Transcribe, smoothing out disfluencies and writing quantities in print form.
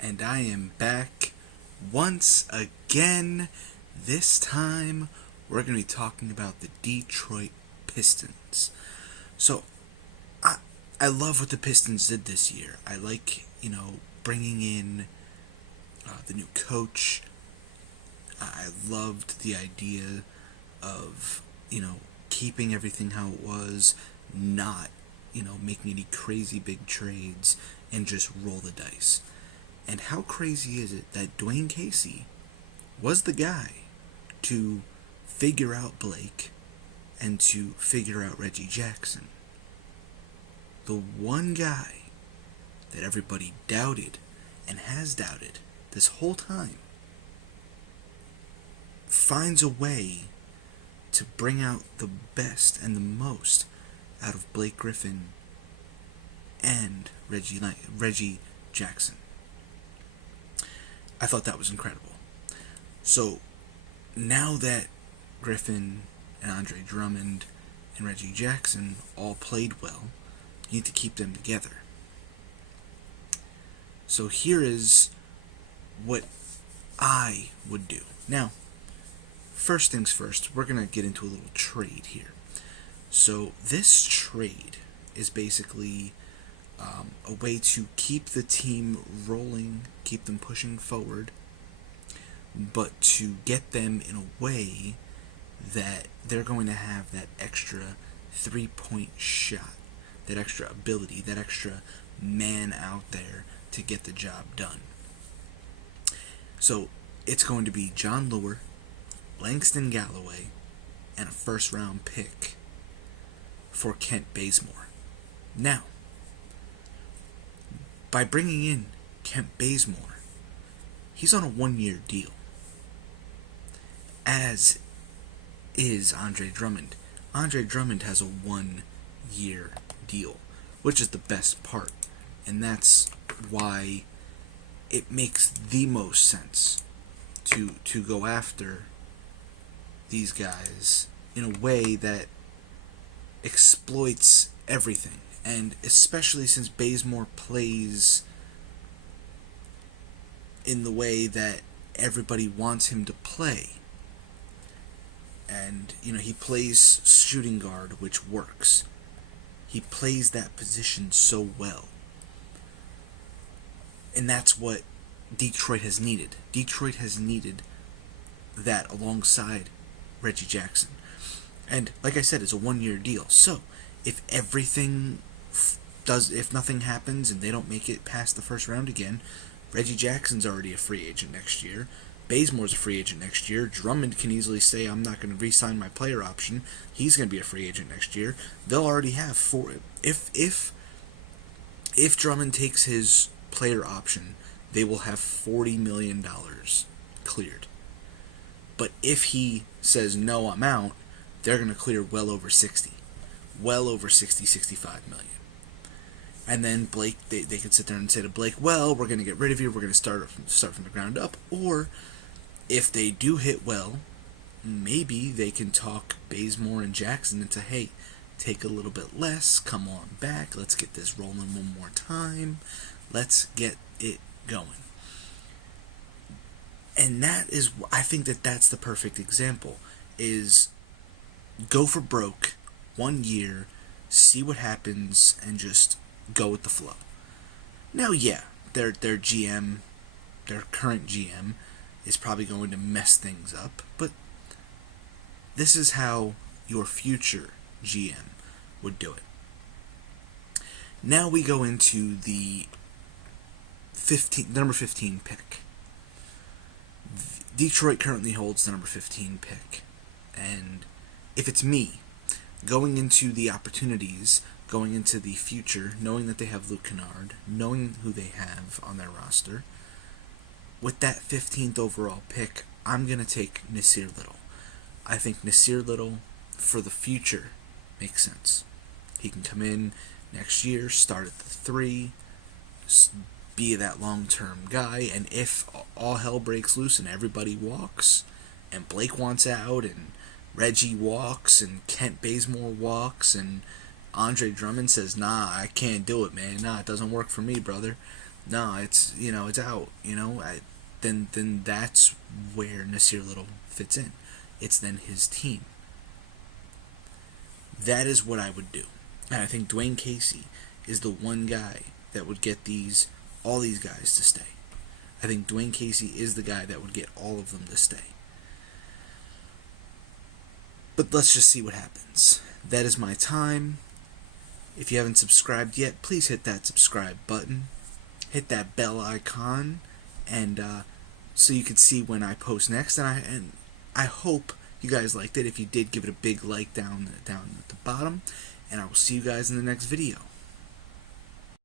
and I am back once again. This time, we're going to be talking about the Detroit Pistons. So, I love what the Pistons did this year. I like, bringing in the new coach. I loved the idea of, keeping everything how it was, not, making any crazy big trades, and just roll the dice. And how crazy is it that Dwayne Casey was the guy to figure out Blake and to figure out Reggie Jackson? The one guy that everybody doubted and has doubted this whole time finds a way to bring out the best and the most out of Blake Griffin and Reggie Jackson. I thought that was incredible. So now that Griffin and Andre Drummond and Reggie Jackson all played well, you need to keep them together. So here is what I would do. Now, first things first, we're going to get into a little trade here. So this trade is basically a way to keep the team rolling, keep them pushing forward, but to get them in a way that they're going to have that extra 3-point shot, that extra ability, that extra man out there to get the job done. So it's going to be John Lure, Langston Galloway, and a first-round pick for Kent Bazemore. Now, by bringing in Kent Bazemore, he's on a 1-year deal, as is Andre Drummond. Andre Drummond has a 1-year deal, which is the best part, and that's why it makes the most sense to go after these guys in a way that exploits everything. And especially since Bazemore plays in the way that everybody wants him to play. And, he plays shooting guard, which works. He plays that position so well. And that's what Detroit has needed. Detroit has needed that alongside Reggie Jackson. And like I said, it's a 1-year deal. So if if nothing happens and they don't make it past the first round again, Reggie Jackson's already a free agent next year. Bazemore's a free agent next year. Drummond can easily say, I'm not going to re-sign my player option. He's going to be a free agent next year. They'll already have four. If Drummond takes his player option, they will have $40 million cleared. But if he says, no, I'm out, they're going to clear well over 60. Well over 60, 65 million. And then Blake, they could sit there and say to Blake, well, we're going to get rid of you, we're going to start from the ground up. Or, if they do hit well, maybe they can talk Bazemore and Jackson into, hey, take a little bit less, come on back, let's get this rolling one more time, let's get it going. And I think that's the perfect example, is go for broke, 1 year, see what happens, and just go with the flow. Now, yeah, their GM, their current GM, is probably going to mess things up, but this is how your future GM would do it. Now we go into the number 15 pick. Detroit currently holds the number 15 pick, and if it's me, going into the opportunities, going into the future, knowing that they have Luke Kennard, knowing who they have on their roster, with that 15th overall pick, I'm going to take Nasir Little. I think Nasir Little, for the future, makes sense. He can come in next year, start at the 3, be that long-term guy, and if all hell breaks loose and everybody walks, and Blake wants out, and Reggie walks, and Kent Bazemore walks, and Andre Drummond says, nah, I can't do it, man. Nah, it doesn't work for me, brother. No, it's it's out. Then that's where Nasir Little fits in. It's then his team. That is what I would do, and I think Dwayne Casey is the one guy that would get all these guys to stay. I think Dwayne Casey is the guy that would get all of them to stay. But let's just see what happens. That is my time. If you haven't subscribed yet, please hit that subscribe button. Hit that bell icon, and so you can see when I post next. And I hope you guys liked it. If you did, give it a big like down at the bottom. And I will see you guys in the next video.